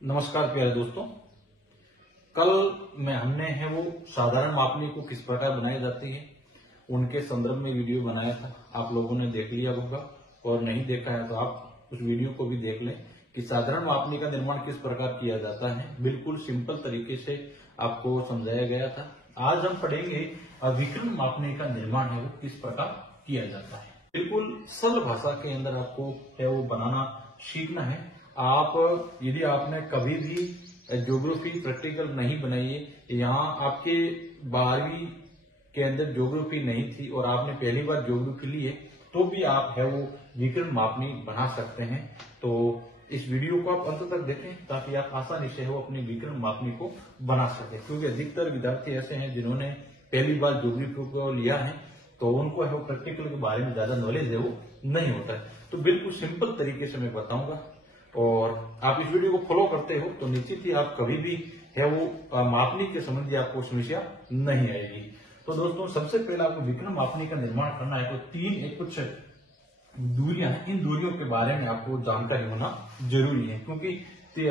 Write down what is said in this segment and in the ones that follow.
नमस्कार प्यारे दोस्तों। कल में हमने है वो साधारण मापनी को किस प्रकार बनाई जाती है उनके संदर्भ में वीडियो बनाया था। आप लोगों ने देख लिया होगा और नहीं देखा है तो आप उस वीडियो को भी देख लें कि साधारण मापनी का निर्माण किस प्रकार किया जाता है। बिल्कुल सिंपल तरीके से आपको समझाया गया था। आज हम पढ़ेंगे विकर्ण मापनी का निर्माण है वो किस प्रकार किया जाता है। बिल्कुल सरल भाषा के अंदर आपको है वो बनाना सीखना है। आप यदि आपने कभी भी ज्योग्राफी प्रैक्टिकल नहीं बनाई है, यहाँ आपके 12वीं के अंदर ज्योग्राफी नहीं थी और आपने पहली बार ज्योग्राफी ली है, तो भी आप है वो विकर्ण मापनी बना सकते हैं। तो इस वीडियो को आप अंत तक देखें ताकि आप आसानी से वो अपनी विकर्ण मापनी को बना सके, क्योंकि अधिकतर विद्यार्थी ऐसे हैं जिन्होंने पहली बार ज्योग्राफी को लिया है तो उनको है वो प्रैक्टिकल के बारे में ज्यादा नॉलेज है वो नहीं होता है। तो बिल्कुल सिंपल तरीके से मैं बताऊंगा और आप इस वीडियो को फॉलो करते हो तो निश्चित ही आप कभी भी है वो मापनी के संबंधी आपको समस्या नहीं आएगी। तो दोस्तों सबसे पहले आपको विकर्ण मापनी का निर्माण करना है तो कुछ दूरियां हैं, इन दूरियों के बारे में आपको जानकारी होना जरूरी है, क्योंकि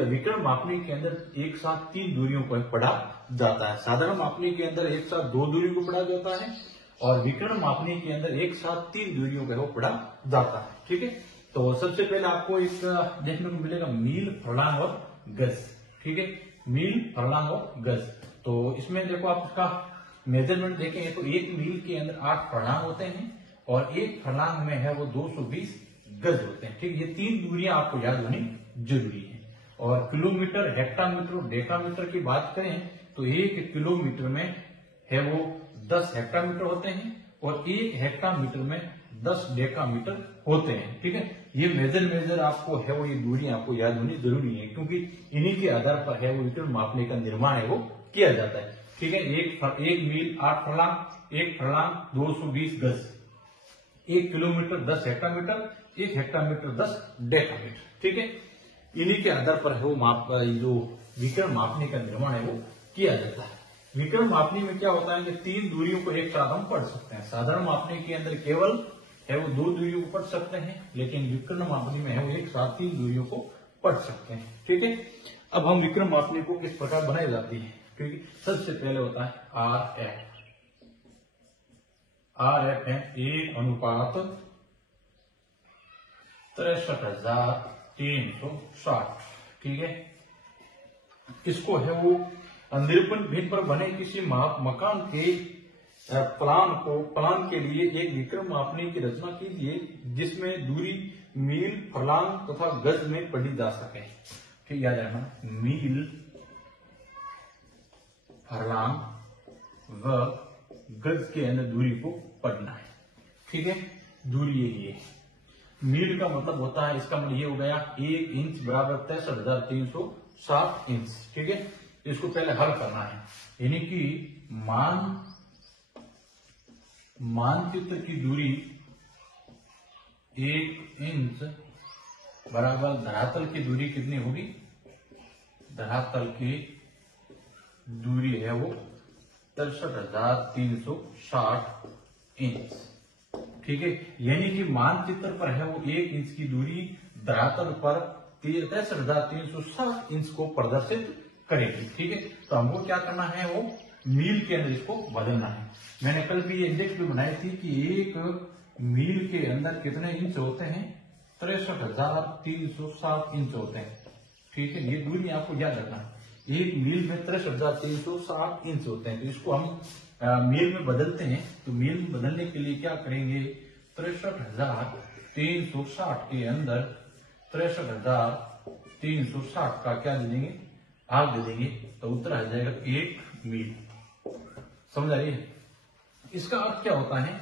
विकर्ण मापनी के अंदर एक साथ 3 दूरियों को पढ़ा जाता है। साधारण मापनी के अंदर एक साथ 2 दूरियों को पढ़ा जाता है और विकर्ण मापनी के अंदर एक साथ 3 दूरियों को पढ़ा जाता है। ठीक है, तो सबसे पहले आपको एक देखने को मिलेगा मील, फर्लांग और गज। ठीक है, मील, फर्लांग और गज। तो इसमें देखो आप इसका मेजरमेंट देखेंगे तो 1 मील के अंदर 8 फर्लांग होते हैं और 1 फर्लांग में है वो 220 गज होते हैं। ठीक, ये 3 दूरियां आपको याद होनी जरूरी है। और किलोमीटर, हेक्टामीटर, डेकामीटर की बात करें तो 1 किलोमीटर में है वो 10 हेक्टामीटर होते हैं और 1 हेक्टामीटर में 10 डेकामीटर होते हैं। ठीक है, ये मेजर आपको है वो ये दूरी आपको याद होनी जरूरी है, क्योंकि इन्हीं के आधार पर है वो विकर्ण मापने का निर्माण है वो किया जाता है। ठीक है, एक मील 8 फर्लांग, 1 फर्लांग 220 गज, 1 किलोमीटर 10 हेक्टामीटर, 1 हेक्टामीटर 10 डेकामीटर। ठीक है, इन्हीं के आधार पर है वो जो विकर्ण मापने का निर्माण है वो किया जाता है। विकर्ण मापनी में क्या होता है कि 3 दूरियों को एक साथ हम पढ़ सकते हैं। साधारण मापनी के अंदर केवल है वो 2 दूरियों को पढ़ सकते हैं, लेकिन विकर्ण मापनी में है वो एक साथ 3 दूरियों को पढ़ सकते हैं। ठीक है, अब हम विकर्ण मापनी को किस प्रकार बनाई जाती है, क्योंकि सबसे पहले होता है RF। RF है 1:63,360। ठीक है, इसको है वो निरूपण भित्ति पर बने किसी मकान के प्लान के लिए एक विकर्ण मापनी की रचना कीजिए जिसमें दूरी मील, फर्लांग तथा गज में पढ़ी जा सके। ठीक, याद रखना, मील, फर्लांग व गज के अंदर दूरी को पढ़ना है। ठीक है, दूरी यही है। मील का मतलब होता है, इसका मतलब ये हो गया 1 इंच बराबर 63,360 इंच। ठीक है, इसको पहले हल करना है, यानी कि मानचित्र की दूरी 1 इंच बराबर धरातल की दूरी कितनी होगी? धरातल की दूरी है वो 63,360 इंच। ठीक है, यानी कि मानचित्र पर है वो 1 इंच की दूरी धरातल पर 63,360 इंच को प्रदर्शित करेगी। ठीक है, तो हमको क्या करना है, वो मील के अंदर इसको बदलना है। मैंने कल भी ये इंडेक्स भी बनाई थी कि 1 मील के अंदर कितने इंच होते हैं? 63,360 इंच होते हैं। ठीक है, ये दूरी आपको याद रखना है। 1 मील में 63,360 इंच होते हैं। तो इसको हम मील में बदलते हैं। तो मील में बदलने के लिए क्या करेंगे, 63,360 के अंदर 63,360 का क्या दे देंगे, भाग दे देंगे, तो उत्तर आ जाएगा 1 मील। समझ आ रही है? इसका अर्थ क्या होता है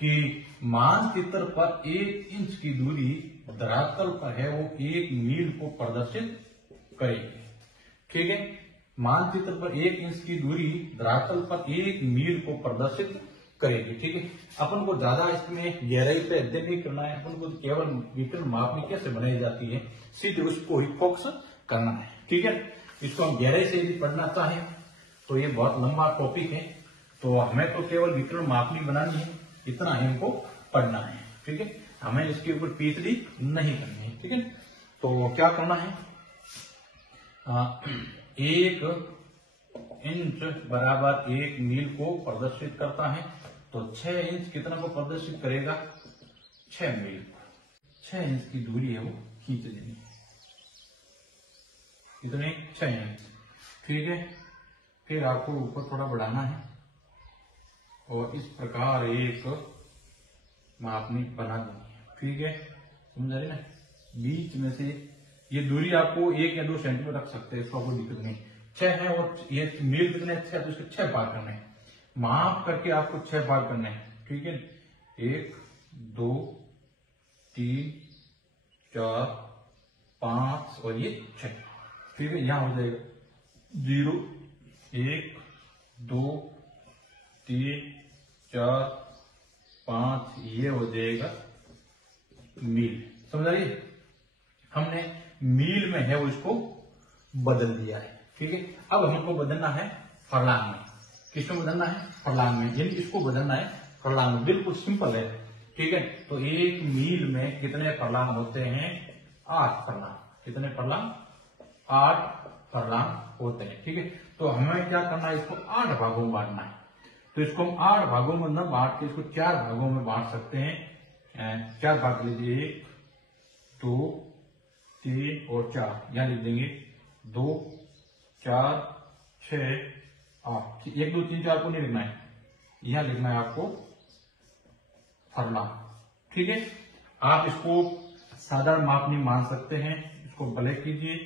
कि मानचित्र पर 1 इंच की दूरी धरातल पर है वो 1 मील को प्रदर्शित करेगी। ठीक है, मानचित्र पर 1 इंच की दूरी धरातल पर 1 मील को प्रदर्शित करेगी। ठीक है, अपन को ज्यादा इसमें गहराई पे अध्ययन नहीं करना है, अपन को केवल विकर्ण मापनी कैसे बनाई जाती है सीधे उसको ही फोकस करना है। ठीक है, इसको हम गहराई से यदि पढ़ना चाहें तो ये बहुत लंबा टॉपिक है, तो हमें तो केवल विकर्ण मापनी बनानी है, इतना हमको पढ़ना है। ठीक है, हमें इसके ऊपर पीएचडी नहीं करनी है। ठीक है, तो क्या करना है, 1 इंच बराबर 1 मील को प्रदर्शित करता है, तो 6 इंच कितना को प्रदर्शित करेगा? 6 मील। 6 इंच की दूरी है वो खींच लेनी, कितने? 6 इंच। ठीक है, फिर आपको ऊपर थोड़ा बढ़ाना है और इस प्रकार एक मापनी बना देनी है। ठीक है, समझ रहे ना? बीच में से ये दूरी आपको 1 या 2 सेंटीमीटर रख सकते हैं, इसका कोई दिक्कत नहीं। 6 है और ये मील कितने? 6, तो इसके 6 भाग करने हैं। माप करके आपको 6 भाग करने हैं। ठीक है, 1 2 3 4 5 और ये 6। ठीक है, यहां हो जाएगा 0 1 2 3 4 5, ये हो जाएगा मील। समझ आइए, हमने मील में है वो इसको बदल दिया है। ठीक है, अब हमको बदलना है फरलांग में। किसमें बदलना है? फरलांग में, यानी इसको बदलना है फरलांग में। बिल्कुल सिंपल है। ठीक है, तो 1 मील में कितने फरलांग होते हैं? 8 फरलांग। कितने फरलांग? 8 फरलांग होते हैं। ठीक है, तो हमें क्या करना है? इसको 8 भागों में बांटना है। तो इसको हम 8 भागों में न बांट के इसको 4 भागों में बांट सकते हैं। 4 भाग लीजिए, 1 2 3 और 4, यहां लिख देंगे 2 4 6 8। 1 2 3 4 को नहीं लिखना है, यहां लिखना है आपको फरलांग। ठीक है, आप इसको साधारण माप नहीं मान सकते हैं, इसको ब्लैक कीजिए।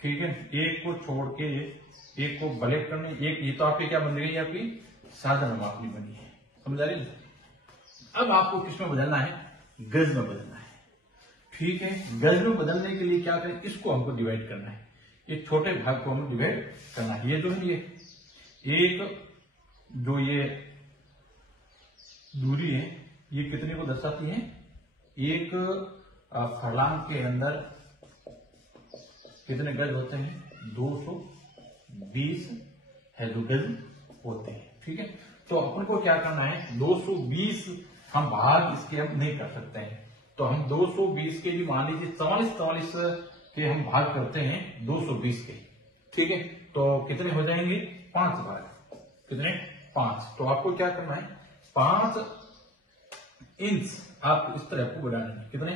ठीक है, एक को छोड़ के एक को ब्लैक करने, एक ये तो आपकी क्या बन गई? आपकी साधारण मापनी बनी है। समझ आ रही? अब आपको किसमें बदलना है? गज में बदलना है। ठीक है, गज में बदलने के लिए क्या करें? इसको हमको डिवाइड करना है, ये छोटे भाग को हमें डिवाइड करना है। ये जो है, ये एक जो ये दूरी है, ये कितने को दर्शाती है? एक फरलांग के अंदर कितने गज होते हैं? 220 हेलो गज होते हैं। ठीक है, तो अपन को क्या करना है? 220 हम भाग इसके हम नहीं कर सकते हैं, तो हम 220 के भी मान लीजिए 44 के हम भाग करते हैं 220 के। ठीक है, तो कितने हो जाएंगे? 5 भाग। कितने? 5। तो आपको क्या करना है? 5 इंच आप इस तरह को बढ़ाना है। कितने?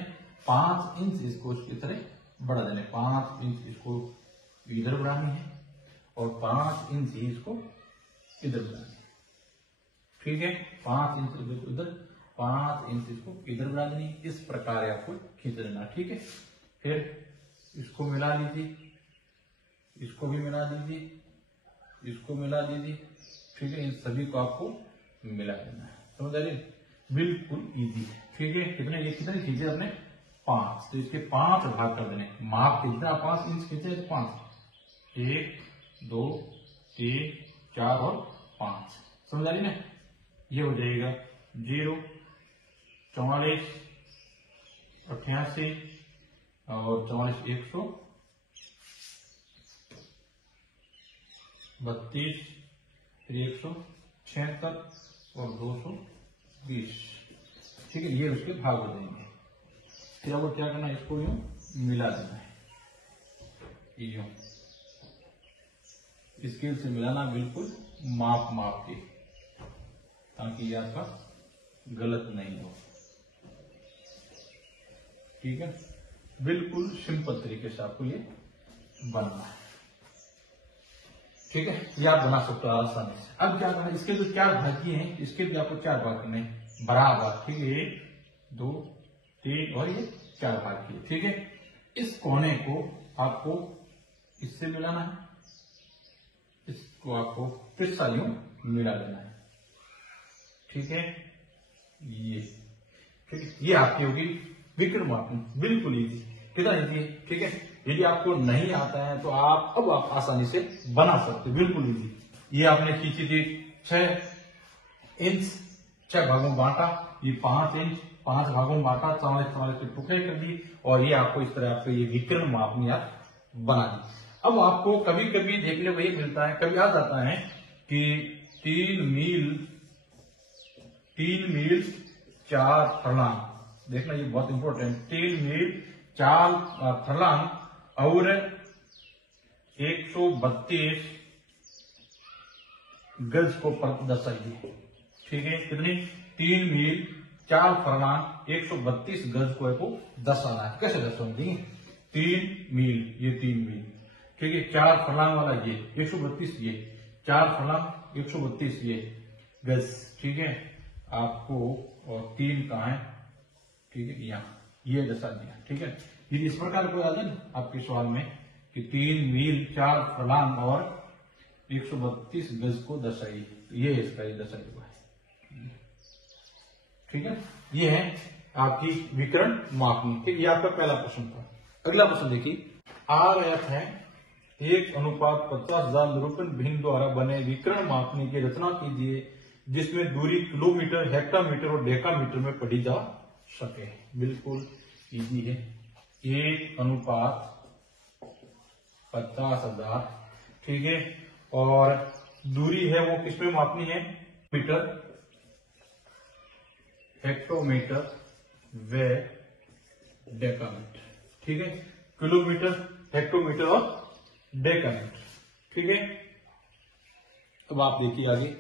5 इंच इसको इस तरह बढ़ा देने। 5 इंच इसको इधर बढ़ानी है और 5 इंच ही इसको इधर बढ़ानी है। ठीक है, 5 इंच इधर 5 इंच इसको इधर बढ़ा देनी। इस प्रकार आपको खींच लेना। ठीक है, फिर इसको मिला लीजिए, इसको भी मिला दीजिए, इसको मिला दीजिए। ठीक है, इन सभी को आपको मिला देना है। समझ आ रही? बिल्कुल इजी है। ठीक है, कितने? ये कितने खींचे अपने? 5। तो इसके 5 भाग कर देने। माप के जितना 5 इंच खींचे 5, 1 2 3 4 और 5। समझ आ रही ना? ये हो जाएगा 0 44 88 और 44 132 फिर 176 और 220। ठीक है, ये उसके भाग हो जाएंगे। फिर आपको क्या करना है? इसको यूं मिला देना है, यूं स्केल से मिलाना, बिल्कुल माप के, ताकि ये आपका गलत नहीं हो। ठीक है, बिल्कुल सिंपल तरीके से आपको ये बनना है। ठीक है, ये आप बना सकते हो आसानी से। अब क्या करना है? इसके जो 4 भाग किए हैं, इसके भी आपको 4 भाग करने हैं बराबर। ठीक है, 1 2 3 और ये 4 भाग किए। ठीक है, इस कोने को आपको इससे मिलाना है, इसको आपको फिर से यूं मिला देना है। ठीक है, ये ठीक है, ये आपकी होगी विकर्ण मापन। बिल्कुल इजी, कितना इजी है। ठीक है, यदि आपको नहीं आता है तो आप आसानी से बना सकते, बिल्कुल इजी। ये आपने खींची थी 6 इंच, 6 भागों में बांटा, ये 5 इंच 5 भागों में बांटा, 44 के टुकड़े कर दिए और ये आपको इस तरह आपको ये विकर्ण मापनी आप बना दी। अब आपको कभी कभी देखने को ये मिलता है, कभी आ जाता है कि 3 मील 4 फरलांग। देखना, ये बहुत इंपॉर्टेंट। 3 मील 4 फरलांग और 132 गज को दर्शाइए। ठीक है, कितनी? 3 मील 4 फरलांग 132 गज को दर्शाना है। कैसे दर्शाएंगे? 3 मील, ये 3 मील, ठीक है। 4 फरलांग वाला ये 132, ये 4 फरलांग 132 ये गज, ठीक है आपको। और 3 कहाँ है? ठीक है, यहाँ ये दर्शा दिया। ठीक है, ये इस प्रकार को याद है ना आपके सवाल में कि 3 मील 4 फरलांग और 132 गज को दर्शाइए। ये इसका ये दर्शा हुआ है। ठीक है, ये है आपकी विकर्ण मापनी। ठीक, ये आपका पहला प्रश्न था। अगला प्रश्न देखिए, RF है 1:50,000 निरूपण भिन्न द्वारा बने विकर्ण मापनी की रचना कीजिए जिसमें दूरी किलोमीटर, हेक्टामीटर और डेकामीटर में पढ़ी जा सके। बिल्कुल इजी है। 1:50,000, ठीक है, और दूरी है वो किसमें मापनी है? मीटर, हेक्टोमीटर व डेकामीटर। ठीक है, किलोमीटर, हेक्टोमीटर और डेकामीटर। ठीक है, अब आप देखिए आगे।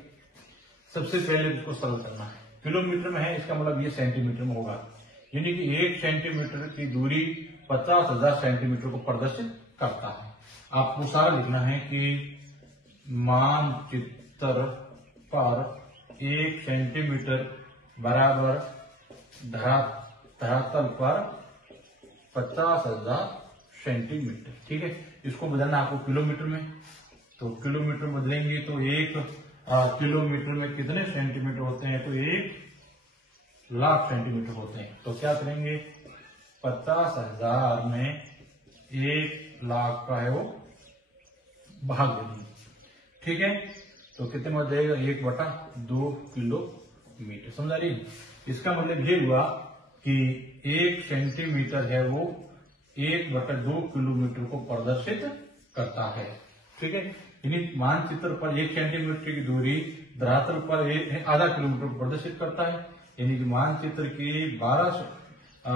सबसे पहले इसको सरल करना है। किलोमीटर में है, इसका मतलब ये सेंटीमीटर में होगा, यानी कि 1 सेंटीमीटर की दूरी 50,000 सेंटीमीटर को प्रदर्शित करता है। आपको सारा लिखना है कि मानचित्र पर 1 सेंटीमीटर बराबर धरातल पर 50,000 सेंटीमीटर। ठीक है, इसको बदलना आपको किलोमीटर में, तो किलोमीटर बदलेंगे तो 1 किलोमीटर में कितने सेंटीमीटर होते हैं? तो 1,00,000 सेंटीमीटर होते हैं। तो क्या करेंगे? 50,000 में 1,00,000 का है वो भाग देंगे। ठीक है, तो कितने में जाएगा? 1/2 किलोमीटर। समझा रही? इसका मतलब ये हुआ कि 1 सेंटीमीटर है वो 1/2 किलोमीटर को प्रदर्शित करता है। ठीक है, यानी मानचित्र पर 1 सेंटीमीटर की दूरी धरातल पर आधा किलोमीटर को प्रदर्शित करता है, यानी कि मानचित्र की 12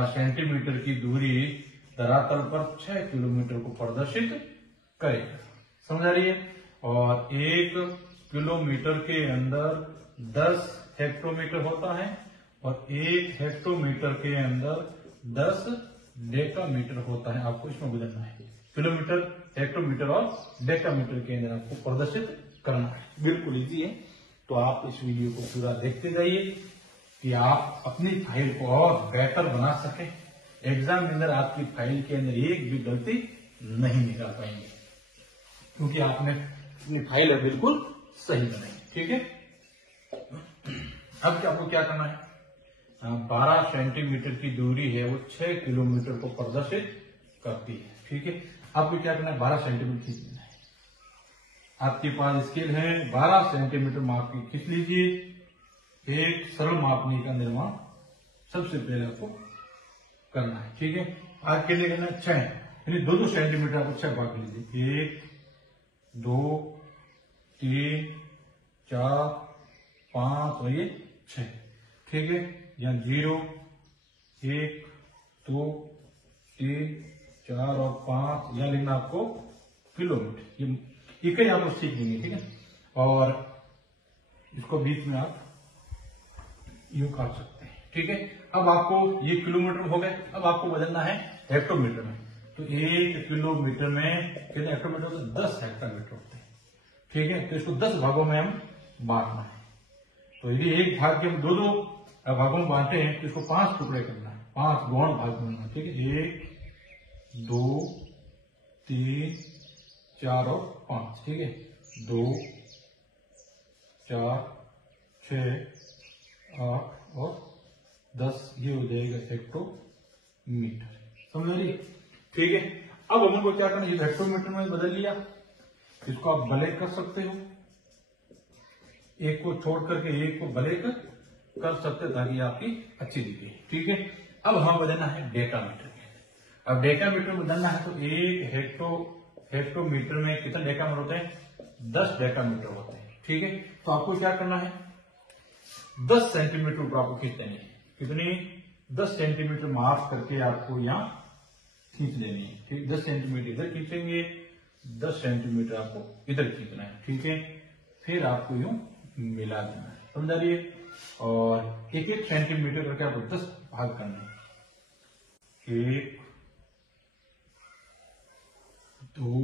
सेंटीमीटर की दूरी धरातल पर 6 किलोमीटर को प्रदर्शित करेगा। समझ आ रही है? और 1 किलोमीटर के अंदर 10 हेक्टोमीटर होता है और 1 हेक्टोमीटर के अंदर 10 डेकामीटर होता है। आपको इसमें बदलना है, किलोमीटर, हेक्टोमीटर और डेकामीटर के अंदर आपको प्रदर्शित करना है। बिल्कुल इजी है। तो आप इस वीडियो को पूरा देखते जाइए कि आप अपनी फाइल को और बेहतर बना सके। एग्जाम के अंदर आपकी फाइल के अंदर एक भी गलती नहीं निकाल पाएंगे, क्योंकि आपने अपनी फाइल है बिल्कुल सही बनाई। ठीक है, अब आपको क्या करना है? 12 सेंटीमीटर की दूरी है वो 6 किलोमीटर को प्रदर्शित करती है। ठीक है, आपको क्या करना है? 12 सेंटीमीटर खींच लेना है। आपके पास स्केल है, 12 सेंटीमीटर माप की खींच लीजिए। एक सरल मापनी का निर्माण सबसे पहले आपको करना है। ठीक है, आज के लिए करना है 6, यानी 2-2 सेंटीमीटर आपको 6 भाग लीजिए। 1, 2, 3, 4, 5 और ये 6। ठीक है, यहाँ 0, 1, 2, 3, 4 और 5 यहाँ लिखना आपको किलोमीटर। ये कहीं आप सीख लेंगे। ठीक है, और इसको बीच में आप यूं काट सकते हैं। ठीक है, अब आपको ये किलोमीटर हो गए, अब आपको बदलना है हेक्टोमीटर में। तो 1 किलोमीटर में कितने हेक्टोमीटर होते हैं? 10 हेक्टोमीटर होते हैं। ठीक है, तो इसको 10 भागों में हम बांटना है। तो यदि एक भाग के हम 2-2 भागों में बांटे हैं तो इसको 5 टुकड़े करना है, 5 गौण भाग करना है। ठीक है, 1, 2, 3, 4 और 5। ठीक है, 2, 4, 6, 8 और 10, ये हो जाएगा हेक्टोमीटर। समझ रही? ठीक है, अब हमको क्या करना है? ये हेक्टोमीटर में बदल लिया, इसको आप ब्लैक कर सकते हो, एक को छोड़ करके एक को ब्लैक कर सकते हो ताकि आपकी अच्छी दिखे। ठीक है, अब हमें बदलना है डेकामीटर में। अब डेकामीटर में बदलना है तो 1 हेक्टोमीटर में कितने डेकामीटर होते हैं? 10 डेकामीटर होते हैं। ठीक है, तो आपको क्या करना है? 10 सेंटीमीटर ऊपर आपको खींच देनी है। कितनी? 10 सेंटीमीटर मार्क करके आपको यहाँ खींच लेनी है। ठीक, 10 सेंटीमीटर इधर खींचेंगे, 10 सेंटीमीटर आपको इधर खींचना है, ठीक है। फिर आपको यूं मिला देना है, समझा रही है। और एक एक सेंटीमीटर करके आपको 10 भाग करना है। 1 2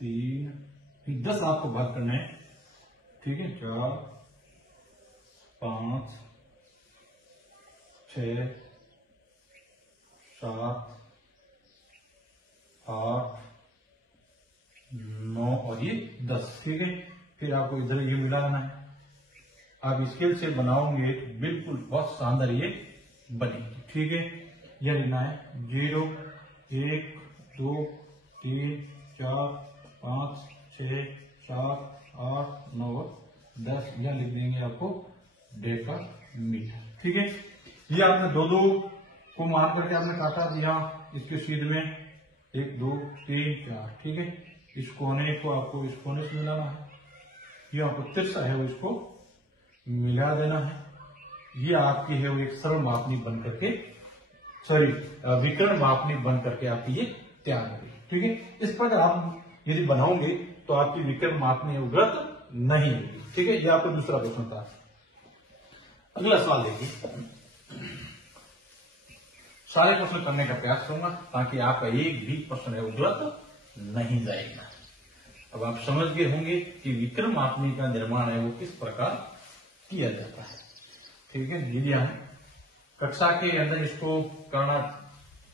3, फिर 10 आपको भाग करना है, ठीक है। 4 5 6 7 8 9 और ये 10, ठीक है। फिर आपको इधर ये मिलाना है। आप स्केल से बनाओगे बिल्कुल बहुत शानदार ये बनेगी, ठीक है। यह लिखना है 0 1 2 3 4 5 6 7 8 9 10, यह लिख देंगे आपको डेसीमीटर, ठीक है। ये आपने दो को मान करके आपने काटा दिया इसके सीध में 1 2 3 4, ठीक है। इस कोने को आपको इस कोने से मिलाना है। ये आपको तिरछा है वो इसको मिला देना है। ये आपकी है वो एक सरल मापनी बन करके, सॉरी विकर्ण मापनी बन करके आपकी ये तैयार होगी, ठीक है। इस पर आप यदि बनाओगे तो आपकी विकर्ण मापनी गलत नहीं होगी, ठीक है। ये आपको दूसरा प्रश्न था। अगला सवाल देखिए। सारे प्रश्न करने का प्रयास करूंगा ताकि आपका एक भी प्रश्न है वो गलत नहीं जाएगा। अब आप समझ गए होंगे कि विकर्ण मापनी का निर्माण है वो किस प्रकार किया जाता है, ठीक है। विधियां कक्षा के अंदर इसको करना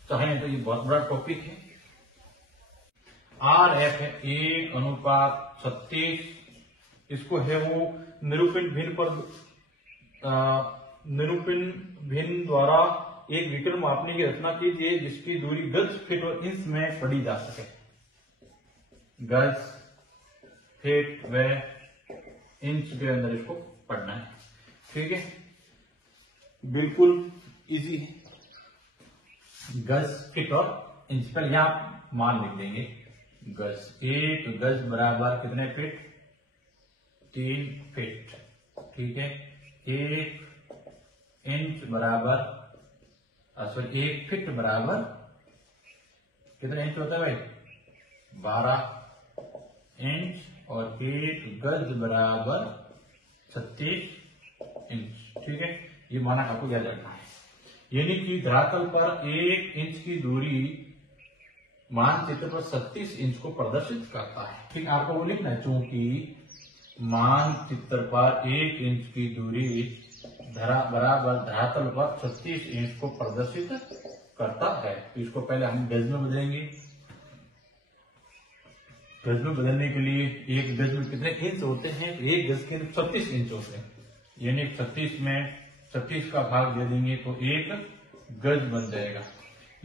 चाहें तो ये बहुत बड़ा टॉपिक है। RF है 1:36, इसको है वो निरूपण भिन्न द्वारा एक विकर्ण मापनी की रचना कीजिए जिसकी दूरी गज, फीट और इंच में पढ़ी जा सके। गज, फीट व इंच के अंदर इसको पढ़ना है, ठीक है। बिल्कुल इजी है। गज, फीट और इंच पर यहां मान लिख देंगे। गज, 1 गज बराबर कितने फीट? 3 फीट, ठीक है। 1 इंच बराबर, सॉरी 1 फीट बराबर कितने इंच होता है भाई? 12 इंच। और 1 गज बराबर 36 इंच, ठीक है। ये माना आपको याद रखना है। यानी कि धरातल पर 1 इंच की दूरी मानचित्र पर 36 इंच को प्रदर्शित करता है, ठीक। आपको वो लिखना है, चूंकि मानचित्र पर 1 इंच की दूरी बराबर धरातल पर 36 इंच को प्रदर्शित करता है। तो इसको पहले हम गज में बदलेंगे। गज में बदलने के लिए 1 गज में कितने इंच होते हैं? 1 गज के 36 इंच होते हैं। यानी 36 में 36 का भाग दे देंगे तो 1 गज बन जाएगा।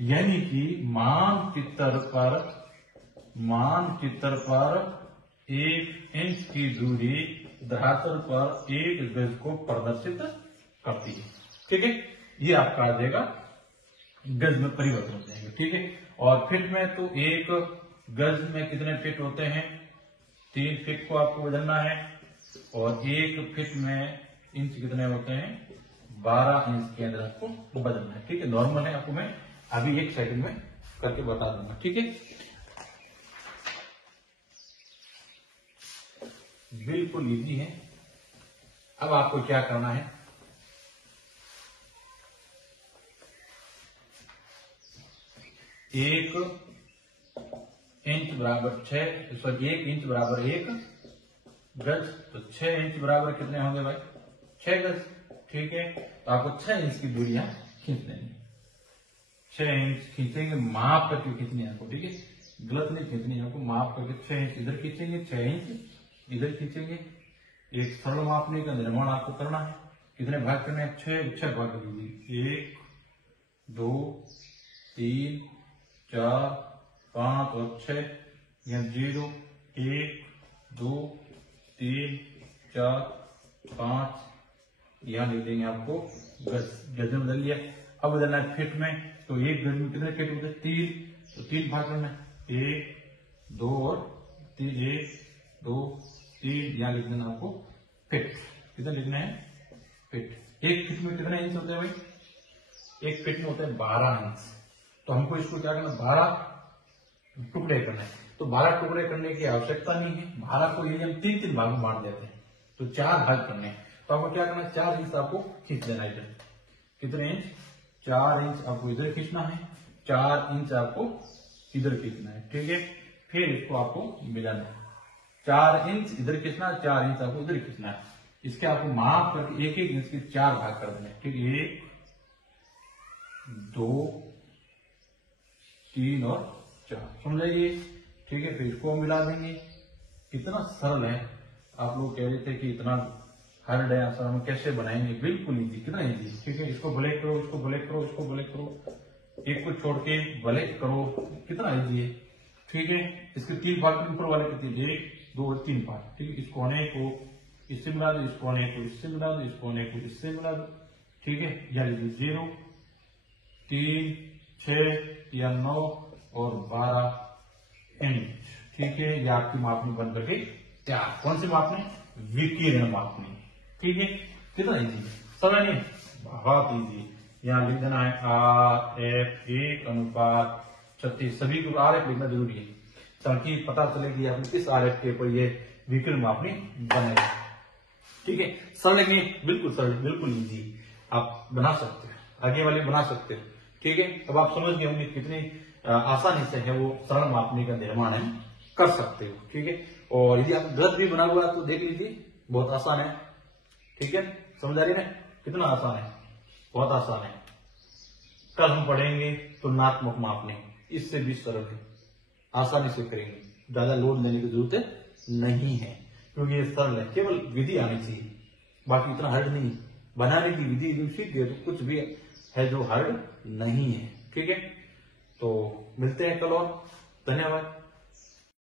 यानी कि मानचित्र पर 1 इंच की दूरी धरातल पर 1 गज को प्रदर्शित करती है, ठीक है। ये आपका आ जाएगा गज में परिवर्तन हो जाएगा, ठीक है। और फीट में तो 1 गज में कितने फीट होते हैं? 3 फीट को आपको बदलना है। और 1 फीट में इंच कितने होते हैं? 12 इंच के अंदर आपको बदलना है, ठीक है। नॉर्मल है, आपको मैं अभी 1 सेकंड में करके बता दूंगा, ठीक है। बिल्कुल इजी है। अब आपको क्या करना है, 1 इंच बराबर 6, सॉरी 1 इंच बराबर 1 गज, तो 6 इंच बराबर कितने होंगे भाई? 6 गज, ठीक है। तो आपको 6 इंच की दूरी यहां खींच लेंगे। 6 इंच खींचेंगे, माप करके खींचनी है आपको, ठीक है। गलत नहीं खींचनी है आपको, माप करके 6 इंच इधर खींचेंगे, 6 इंच इधर खींचेंगे। एक सरल मापने का निर्माण आपको करना है। कितने भाग करने हैं? 6 भाग कर दीजिए। 1 2 3 4 5 और 6, यहाँ 0 1 2 3 4 5, यहाँ लिख देंगे आपको गज में बदल लिया। अब बदलना है फीट में, तो 1 गज में कितने फीट होते हैं? 3, तो 3 भाग करना है। 1 2 और 3, 1 2 3, यहाँ लिख देना आपको फीट। कितना लिखना है? फीट। 1 फीट में कितने इंच होते हैं भाई? 1 फीट में होते हैं 12 इंच। तो हमको इसको क्या करना? 12 टुकड़े करने। तो 12 टुकड़े करने की आवश्यकता नहीं है, 12 को यदि हम 3-3 भाग में बांट देते हैं तो 4 भाग करने हैं। तो आपको क्या करना है, 4 इंच आपको खींच देना है इधर। कितने इंच? 4 इंच आपको इधर खींचना है, 4 इंच आपको इधर खींचना है। ठीक है, फिर इसको आपको मिलाना है। 4 इंच इधर खींचना है, 4 इंच आपको इधर खींचना है। इसके आपको माप करके 1-1 इंच के 4 भाग कर देना है। ठीक है, 1, 2, 3 और 4, समझाइए। ठीक है, फिर इसको मिला देंगे। कितना सरल है। आप लोग कह रहे थे कि इतना हार्ड है आंसर, हम कैसे बनाएंगे? बिल्कुल इजी, कितना इजी। ठीक है, इसको ब्लैक करो, इसको ब्लैक करो, इसको ब्लैक करो, एक को छोड़ के ब्लैक करो, कितना इजी है। ठीक है, इसके 3 भाग ऊपर वाले कितने? 1, 2 और 3 भाग। ठीक है, इस कोने को इससे मिला दो, इस कोने को इससे मिला दो, इस कोने को इससे मिला दो। ठीक है, या लीजिए 0, 3, 6 या 9 और 12 इंच। ठीक है, ये आपकी मापनी बन करके तैयार। कौन सी मापनी? विकीर्ण मापनी। ठीक है, कितना इजी, समझ नहीं? बहुत इजी। यहाँ लिख देना है RF 1:36। सभी को RF लिखना जरूरी है ताकि पता चले कि आपने किस RF के ऊपर ये विकीर्ण मापनी बनेगा। ठीक है, सरल है कि नहीं? बिल्कुल सरल, बिल्कुल इजी। आप बना सकते हैं, आगे वाले बना सकते हैं। ठीक है, अब आप समझ गए होंगे कितनी आसानी से है वो सरल मापनी का निर्माण है कर सकते हो। ठीक है, और यदि आप गलत भी बना हुआ तो देख लीजिए, बहुत आसान है। ठीक है, समझ आ रही है? कितना आसान है, बहुत आसान है। कल हम पढ़ेंगे तुलनात्मक मापनी, इससे भी सरल है, आसानी से करेंगे, ज्यादा लोड लेने की जरूरत नहीं है क्योंकि ये सरल है। केवल विधि आनी चाहिए, बाकी इतना हार्ड नहीं। बनाने की विधि सीख गए तो कुछ भी है जो हार्ड नहीं है। ठीक है, तो मिलते हैं कल और धन्यवाद।